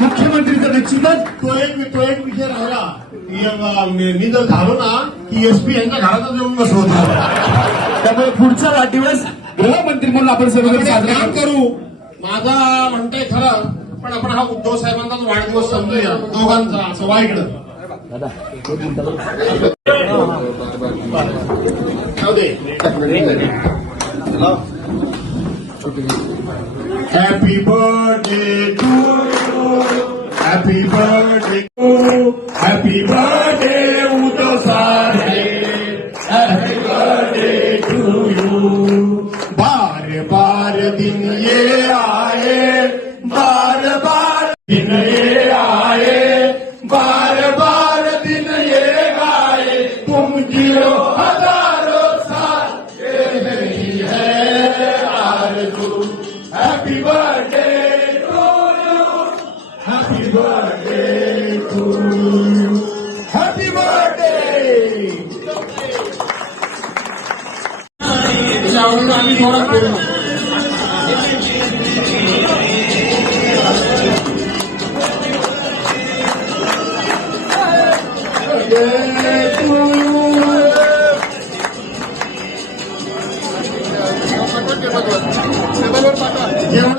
मुख्यमंत्री तर निश्चितच तो एक तो एक विषय राहिला. मी जर झालो ना की एसपी यांच्या घरातच येऊन बसवतो त्यामुळे पुढचा वाढदिवस गृहमंत्री म्हणून आपण एक साजरा करू. माझा म्हणताय खरं पण आपण हा उद्धव साहेबांचाच वाढदिवस समजूया दोघांचा असं वाईकडं happy birthday to happy birthday to happy birthday Uddhav सारे हॅपी बर्थडे टू यू बार बार दिन ये आए, बार बार दिन ये आए, बार बार दिन ये आए। तुम जियो हज़ारों साल ये नहीं है आरज़ू। Happy birthday Happy birthday to you. Happy birthday. আমি মনে